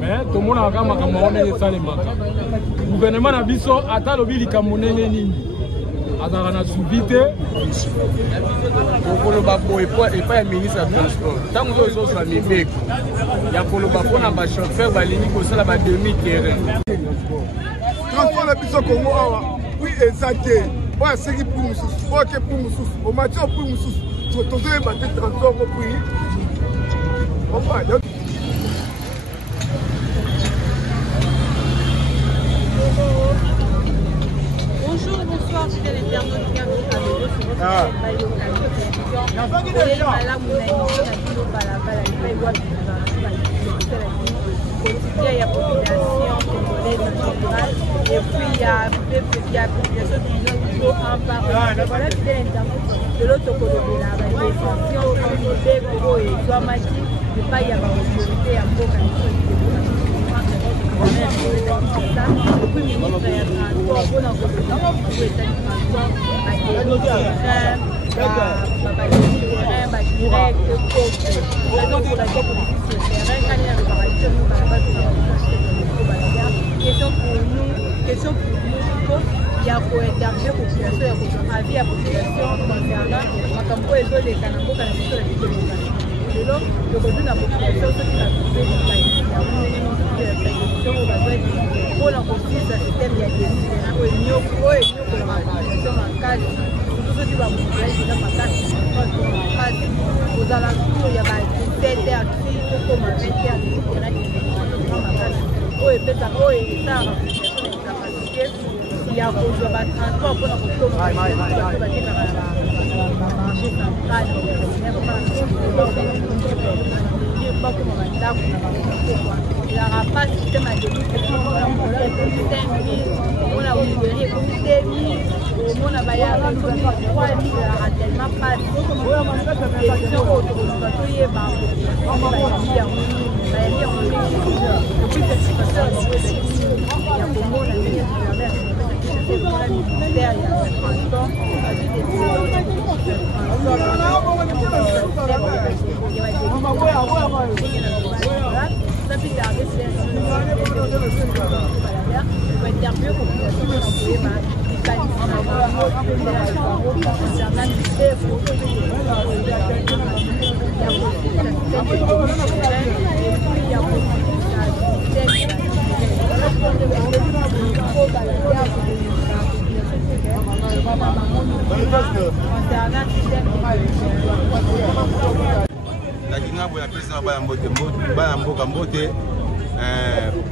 mais tout le monde a le gouvernement a dit que le subité. Pour le babo et pas le ministre du transport. Tant que nous sommes à Mibeko, il y a pour le babo n'a pas chauffeur, il y a la demi-terrain. Transport la biso Congo awa, oui exacté. Ouais, c'est qui pour nous, ok pour nous, au match pour nous, tout le monde battre transport au prix. On va. Bonjour, bonsoir, c'est l'internaute qui a vu la vidéo sur votre chaîne Bayo il y a population congolaise en général et puis il y a population qui ont un par voilà c'est l'internaute de l'autre côté de la manifestation au et soit mati ne pas y avoir autorité à depuis ministre ya transport mpona kolobela eza transport baterrain badirect cote raison pour laquelle politique sur terrain quand il y a le paralysé nous balabala question pour nous il y a kointerview population ya kozwa avis ya population concernant makambo ezoleka na mboka na biso na biso lokali lelo tokozu na population soki bakupe pour kosisa système ya délibéra oyo enyokolaka population makasi surtout soki bamobilaiza makasi makasi kozala tour ya ba 17 heures cri tokoma 20 heures délibéra makasi oyo epesaka oyo esalaka population na capacité ya kozwa batransport mpona kotoma bakendaka na bamarché central bakoma bandako na bakokokwa elaka pas système ya délibéra omona libéré ekomi 2000 omona bayaka ekomi 3000 elaka tellement pas question oyo tokosuka toyeba bayambi yango depuis certification ya komona la ministère ya transport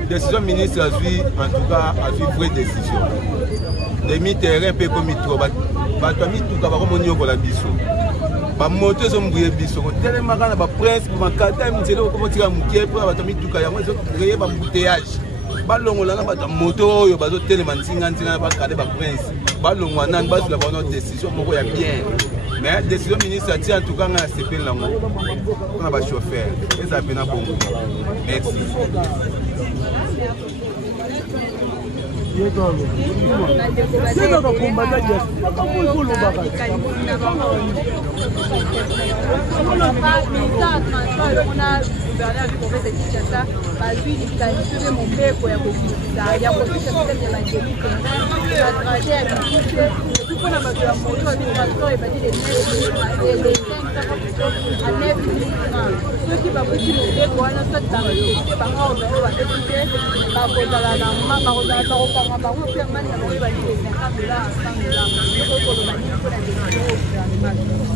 décision ministre a suivi en tout cas a suivi vraie décision. Demi-terrain peut comme trop batami tout cas comme on y a la biso. Ba moto zo mbouye biso. Tellement kana ba prince ba kata mzelo comme tira mukie pour batami tout cas ya moi zo créer ba embouteillage. Ba longola na ba moto yo bazo tellement nzinga ba kade ba prince. Ba longwa nan ba la bonne décision moko ya bien. Mais la décision ministre a dit en tout cas à CP Lango, on a pas chauffeur. Et ça vient à Bongo. Merci.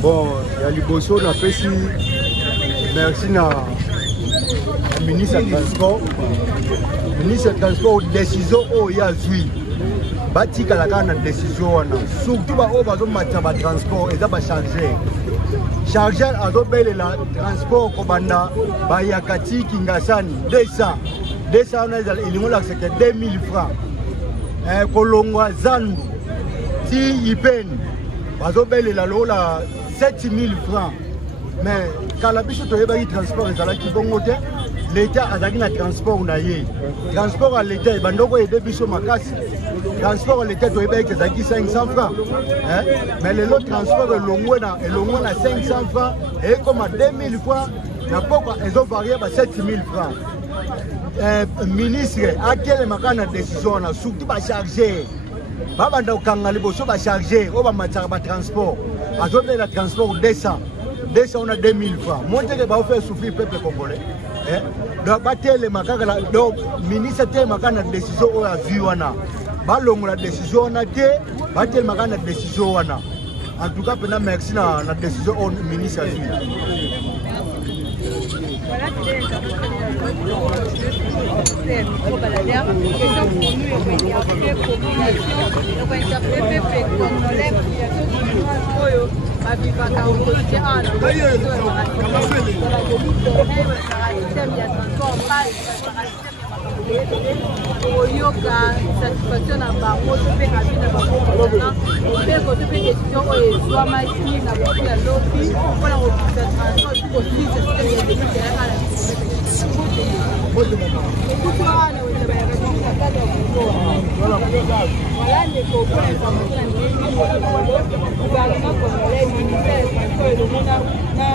Bon, il y a Liboso, on a fait si merci à ministre du Transport. Ministre du Transport, décision où il y a joué. Batika la grande décision, surtout au bas de transport et d'abord chargé. Chargé à l'obéle la transport Kobanda, Bayakati, Kingasani, 200. 200, il y a 2000 francs. Kolongwa, Zandu, Ti Ipen, Bazobel la Lola, 7000 francs. Mais quand la biche de transport est l'État a donné un transport. Transport à l'État, il y a des biches transport à l'État doit être 500 francs. Mais le lot transport est long à 500 francs et comme à 2000 francs, ils ont varié à 7000 francs. ministre atelemaka na décision wana surtout bacharger babanda kokanga liboso bacharger oyo bamataka batransport azobelela transport 200 on a 2000 francs monteke baofaire souffrir peuple congolais donc batelemaka kaka donc ministre atelemaka na décision oyo azwi wana balongola décision wana te batelemaka na décision wana en tout cas pena merci na décision oyo ministre azwi. Voilà, c'est oyoka satisfaction na bango to mpe abi na bango mpe koto mpe décision oyo ezwamaki na boku ya lobi mpona kokisa transport kosisa systeme ya décision wana voilà ndeko mpona information na ndenge gouvernement congolais ministère ya transport elomona na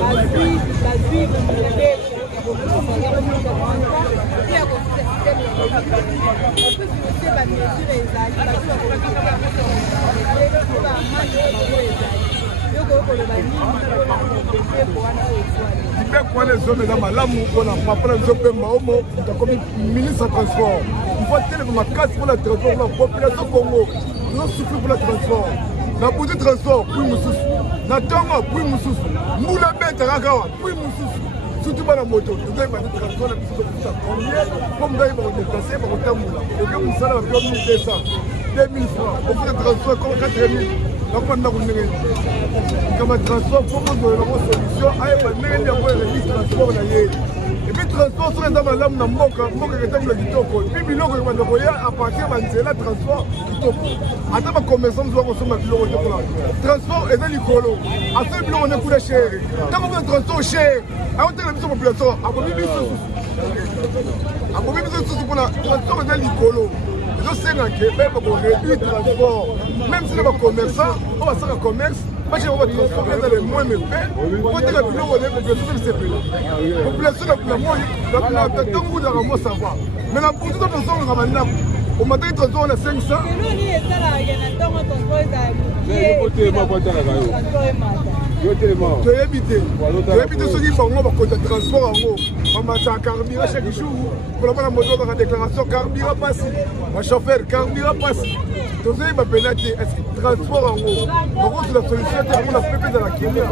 bazwi wana ezobe eza malamu mpona mapana biso mpe maomo takomi ministre ya transport ifo telema makasi mpona transport mpona population congo ezosufri mpona transport na buti transport pui mosusu na ntongo pui mosusu mbula betaka kawa pui mosusu surtout bana moto tozoyeba te transport na biso tokuta combien po mozayi bakodeplase bakotambola oke mosala bapio 1200 2000 francs ofute transport comme 4000 nakoma ndako ndenge kama transport po mozoyelango solution ayeba ndenge ndi yango eremise transport na ye epuis transport soki eza malamu na mboka eketambola kitoko epuis biloko ekobanda koya apartir banzela transport kitoko ata bacommerçant mozo bakosomba biloko te mpona transport eza likolo asali biloko ne kuna chere ntango mpona transport chere akotela biso population akomi biso susu mpona transport eza likolo ezosengake bayeba koréduire transport même si na bacommerçant oyo basaka commerce bachenga batransport eza le moins mpe koteka biloko ne population ebisepeli population na ntongo kudaka mo savoir mais na butu to tozongaka bandako omataki transport wana 500 toyebi te soki bango bakonza transport yango bamataka carburant chaque jour mpona bana moto okaka déclaration carburant mpasi bachauffeur carburant mpasi tozoyeba pena te estce transport yango bakozela solution te mpona pepe ezala kimia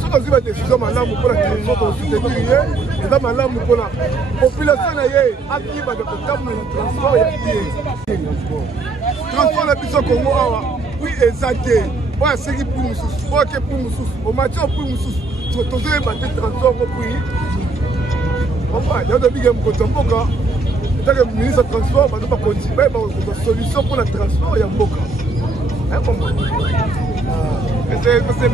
soki azwi badécision malamu mpona transport kosoutenir ye eza malamu mpona population na ye akibanda kotambola na transport ya ye transport na biso kongo awa pui eza te oyo asengi pui mosusu oyo ake pui mosusu omati oyo pui mosusu tozoyeba te transport ngo pui yadobike mokonzi ya mboka etake ministre ya transport bazo bakonzi bayeba solution mpona transport ya mboka ese message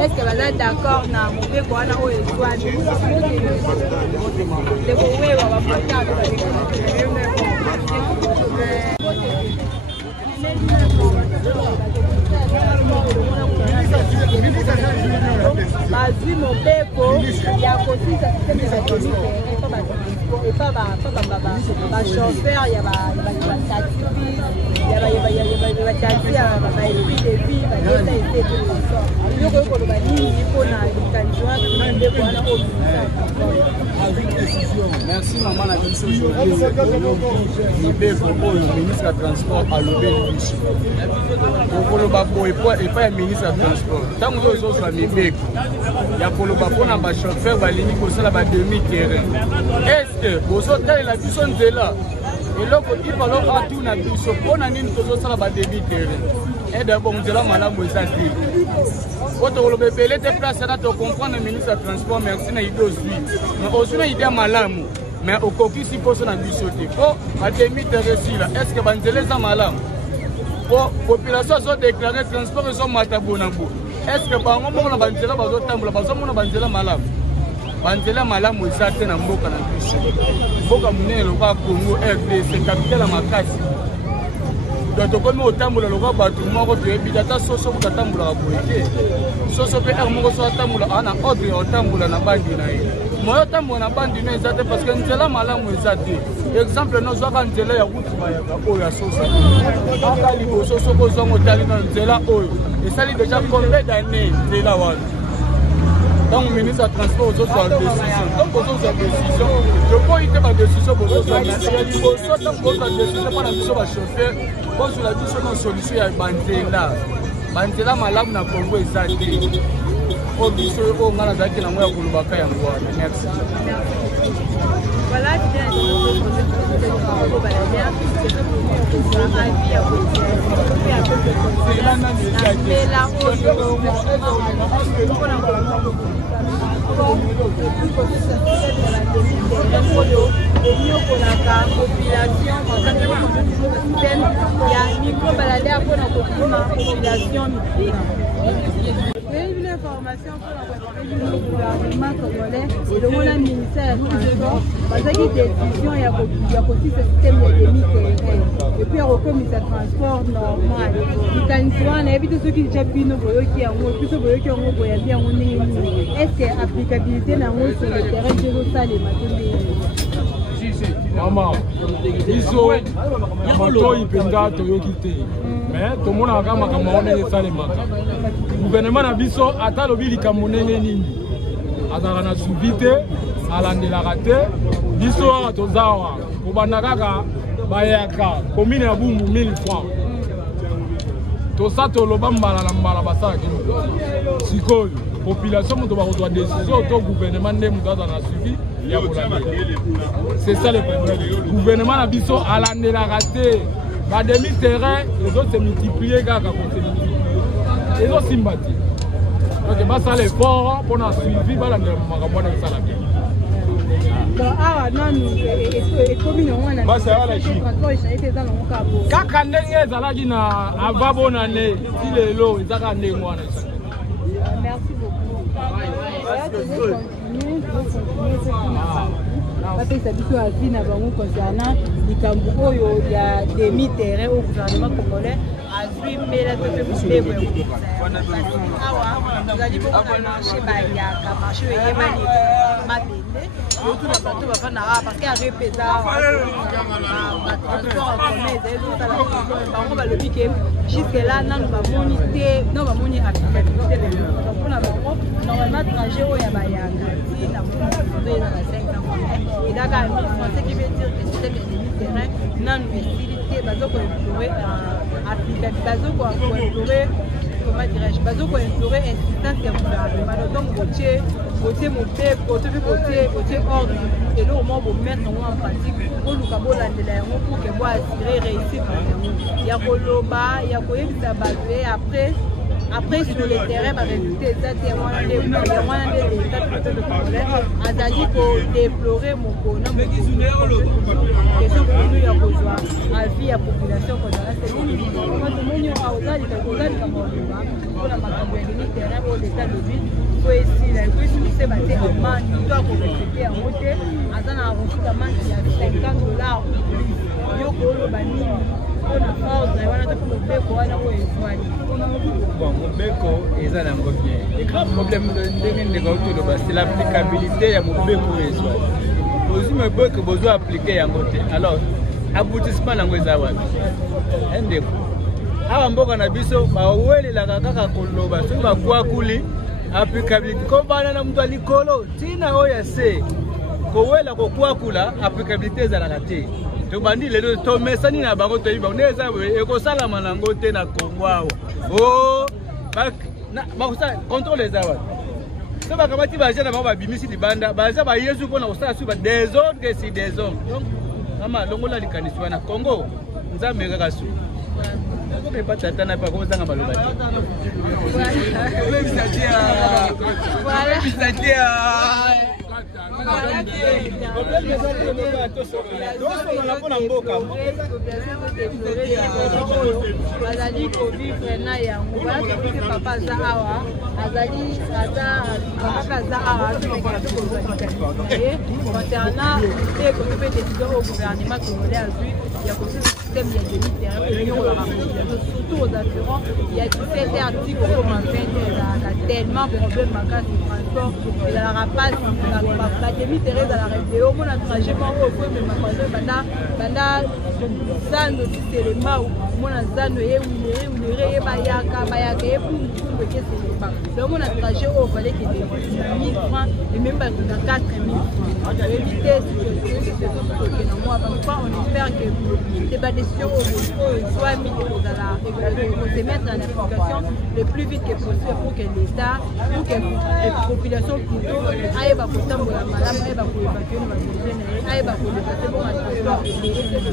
est-ce que vous êtes d'accord na mobeko wana oyo ezwani bazwi mobeko ya kosisa systeme ya epa bachauffeur ya bataxi bataxi ya baesprit de vie badeta esete biloko oyo koloba nini mpona likanisi wana mobeko wana oyo merci mama na biso mibeko oyo ministre ya transport alobeli biso okoloba boye epai ya ministre ya transport ntango oyo ezozwa mibeko ya koloba mpona bachauffeur balingi kosala bademi terrain estce bozotalela biso nzela eloko ibalo atu na biso mpona nini tozosala bademi terrain ede bon nzela malamu eza te po tokoloba ebele te place ata tocomprendre ministre ya transport merci na ide ozwi mais ozwi na ide malamu mais okokisi poso na biso te po bademi terrain esila estce banzela eza malamu po population azodeklare transport ezomata bo na bo estce bango moko na banzela bazotambola bazomona banzela malamu banzela malamu eza te na mboka na biso mboka monene lokola Congo RDC capitale ya makasi donc tokomi otambola lokola bato moko toyebi ata soso moto atambolaka boye te soso mpe r moko so atambola ana ordre ya otambola na bandi na ye moyo otambola na bandi no eza te parce que nzela malamu eza te exemple nozwaka nzela ya kutu bayaka oyo ya sosa aka liboso soki ozwanga otali na nzela oyo esali déjà combien d'année nzela wana donc ministre ya transport ozozwa décision donc ozozwa décision jokoyi te badécision bozozwa ya liboso donc bozwa décision mpona biso bachauffeur bozwela biso na solution ya banzela malamu na Congo eza te oyo biso oyo ngai nazalaki nango ya kolobaka yango wana merci. Voilà, c'est une information pour le gouvernement congolais et le ministère du Transport parce que décision il y a aussi ce système de demi-terrain et puis il y a le ministère du Transport normal il y a tout ce qui est déjà bien qui est-ce que l'applicabilité sur le terrain de ça les Maman, biso moto ipenga toyoki te mais tomona kaka makambo wana esalemaka gouvernement na biso ata lobi likambo ndenge nini azalaka na suivi te alandelaka te biso awa toza awa kobanda kaka bayaka commune ya Bumbu 1000 francs tosa toloba mbala na mbala basalaki sikoyo population moto bakozwa décision to gouvernement nde moto aza na suivi. C'est ça le problème. Le gouvernement a dit ça à l'année la raté. La demi-terrain, les autres se multiplient, les autres sympathiques. Donc, bah, ça l'effort pour nous suivre, bah, l'année la ça bon, ah non, et commune on a. Bah, ça va la Chine. Kaka ndenge zalaki na avabo na ne, si les lots, ils ont amené moi. Merci beaucoup. Voilà, bapesa biso avis na bango concernant likambo oyo ya demi-terrain au gouvernement congolais azwi mbela to mpe mobebo ya kokokisa awa tozali bongo na marché bayaka marché eyebani mabende otu na bato bafandaka parce que arepesa batransport en commun ezali zotala bango balobi ke jusque là nanu bamoni te non bamoni applicabilité mpona bango normalement trajet oyo ya bayaka ti na moto eza na 5 ans et d'accord, ce qui veut dire que le système de demi-terrain non utilité, bazo ko implorer applicable, bazo ko implorer comment dirais-je, bazo ko implorer insistance ya gouvernement. Donc voter mon peuple, voter ordre et là au moins pour mettre en pratique pour nous kabola ndela yango pour que moi assurer réussir yango. Ya koloba, ya koyebisa bato après sur le terrain va résulter ça c'est moi les états de Congolais azali pour déplorer mon bonhomme question pour nous ya kozwa avis ya population congolaise c'est moi demoni a ozali comme pour la makambo ya terrain pour l'état de ville faut essayer la plus c'est battre en main il doit respecter en moté azana reçu la main il y a $50 yo ko bani on ordre wana to pour beko wana ko ezwani bon mobeko eza nango bien le grand problème ndenge ndenge autoloba c'est l'applicabilité ya mobeko ezwani ozwi mobeko bozo appliquer yango te alors aboutissement nango eza wapi ndeko awa mboka na biso bawelelaka kaka koloba soki bakwakuli applicabilité ko bana na mtu alikolo tina oyo se kowela kokwakula applicabilité ezalaka te tobandi lelo tomesani na bango toyiba neza ekosalama nango te na Congo awa oh bakosala contrôle eza wapi so bakamati baje na bango babimisi libanda baza bayesu mpona kosala suba désordre que si désordre donc mama longola likanisi wana Congo nzambe kaka su pas tata na pas comment ça ngamba loba voilà bazali kovivre na yango bayaki papa aza awa azali papa aza awa concernant te koto mpe décision au gouvernement congolais azwi ya kosi système ya demi-terrain enyongola population surtout aux environs ya 17 article okoma 20 ezalaka tellement problème makasi transport ezalaka pasi ba demi-terrain ezalaka ebele omona trajet moko okomema banda zando tiselema omona zando eyewulere ebayaka epumbukumbu ekeselema omona trajet oyo valekede 1000 francs et même bakuta 4000 francs éviter situation moi on espère que c'est pas décision soit mis se mettre en application le plus vite que possible pour que l'État, pour que les populations plutôt aillent à côté de la malade, aillent à évacuer les aillent à côté bon transport de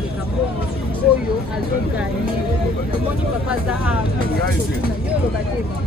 l'écampo oyo azoganye le monde papa za a le bâti pour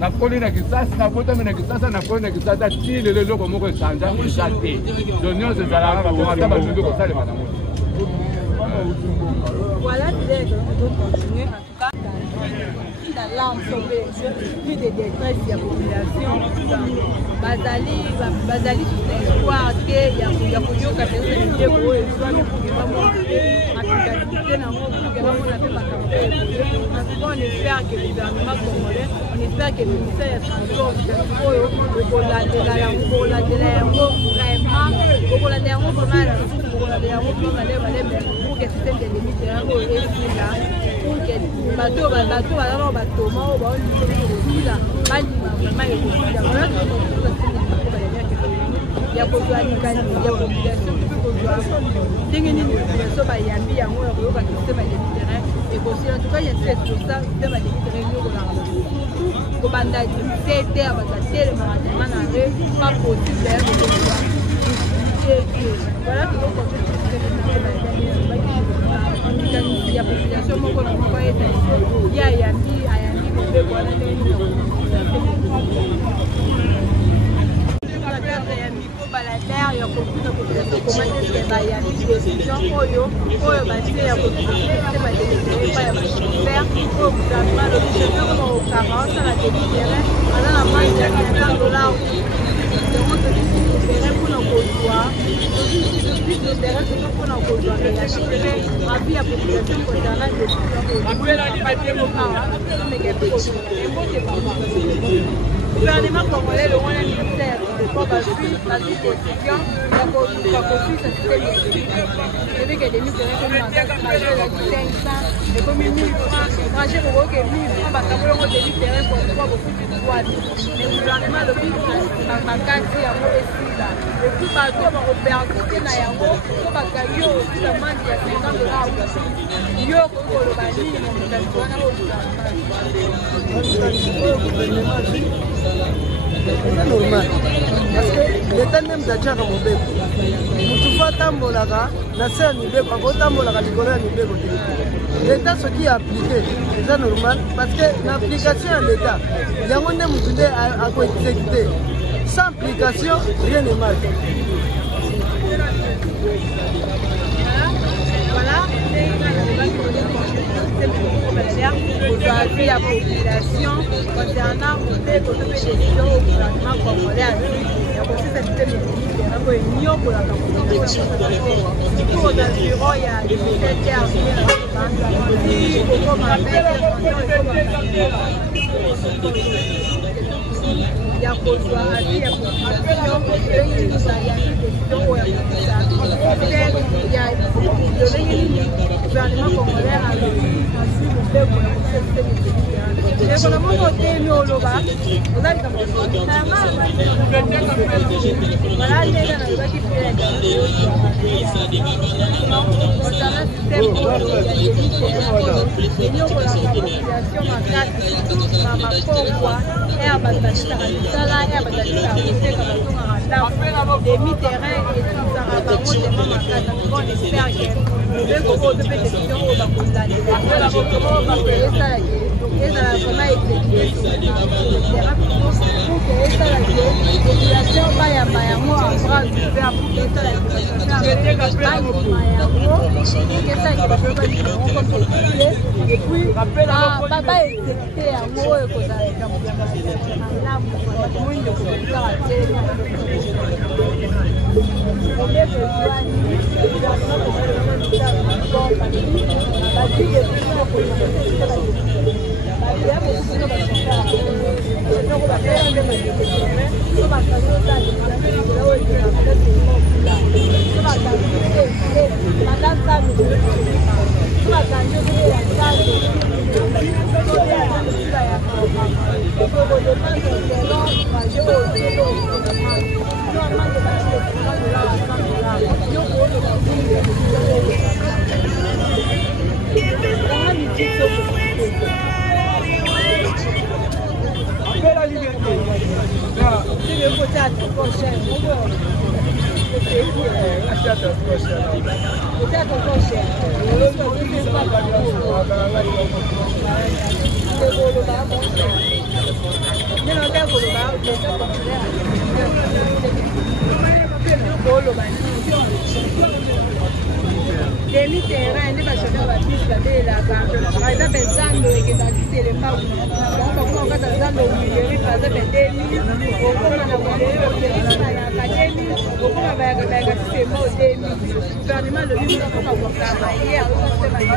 na koli na kisasa na kota na kisasa na koli na kisasa tile le loko moko sanja ezate donyo se zala ba ko ata ba tuko ko sale bana moto voilà peut-être on peut continuer en tout cas dans l'ensemble plus de détresse de la population bazali sur l'espoir que ya kuyoka pesa ndio kwa hiyo on espère que le gouvernement congolais, on espère que le ministère de Transport pour que le système de demi-terrain pour que bateau ya population ndenge nini population bayambi yango ya koyoka système ya demi-terrain ekosila en tout cas ya tete ça système ya demi-terrain yokolaka surtout kobanda 17 heures bazatelemaka tema na re pas possible ya kokoa voilà ya population moko na moko ete ye ayambi mobeko wana ndenge baladere ya kokuna population komande ke bayambi décision oyo batie ya kokuna badélitere epa ya bachauffeur oyo gouvernement lobi chauffeur koma kokanga osala délibéré aza na manje ya $500 yango todélitere mpona kozwa délibéré soso mpona kozwa elachite avi ya population concernant décision omeke ekote gouvernement congolais le wana ministère pour basui des étudiants bakosuisa système ya demi que demi-terrain comme mankasi trajet ezali 500 ekomi 1000 francs trajet kokoyoke 1000 francs bakambo yango demi-terrain pourquoi bokuti droite mais gouvernement lobi makasi yango esila epuis bato bakopercute na yango so bakangi yo osila mandi ya $50 yo koki koloba nini na motanisi wana oyo gouvernement c'est normal parce que l'État même d'Adjara Mobeko mutu atambolaka na se ya mibeko akotambolaka likolo ya mibeko te l'État soki ya appliqué c'est normal parce que l'application ya l'État yango nde mutu nde akoexécuté sans application rien ne marche. Voilà, aujourd'hui la population concernant le décision au gouvernement congolais a dit aussi cette système de réunion pour la population pour aux environs il y a 17 heures il y a besoin de la gouvernement congolais a voilà Demi-terrain, ne va jamais avoir plus de là-bas. Par exemple, Zando et que c'est les femmes. Donc, on va dans Zando, par exemple, Demi, on va dans l'académie, on va dans l'académie, gouvernement le livre on va travailler, on va faire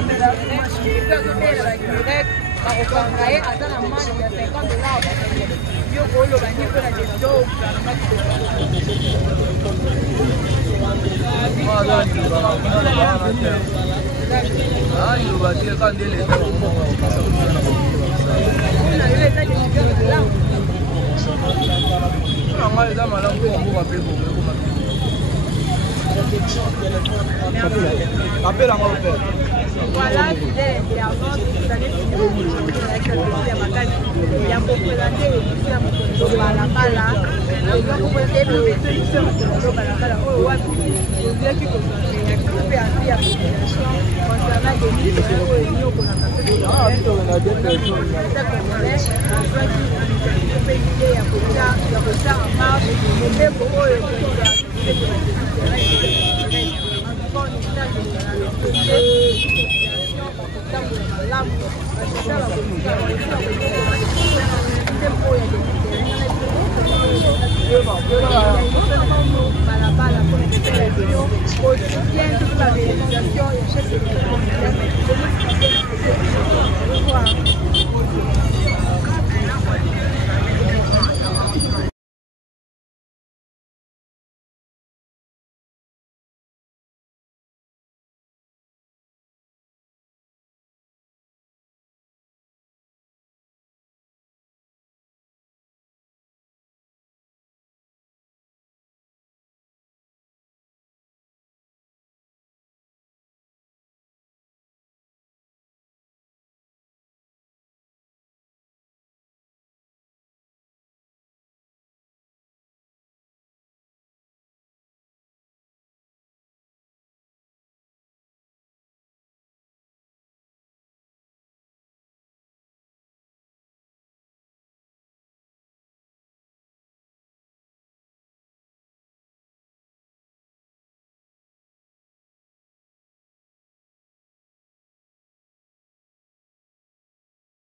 la direct, on va travailler à la main de 50 $. Yo bolo bani pour la gestion voilà, c'est la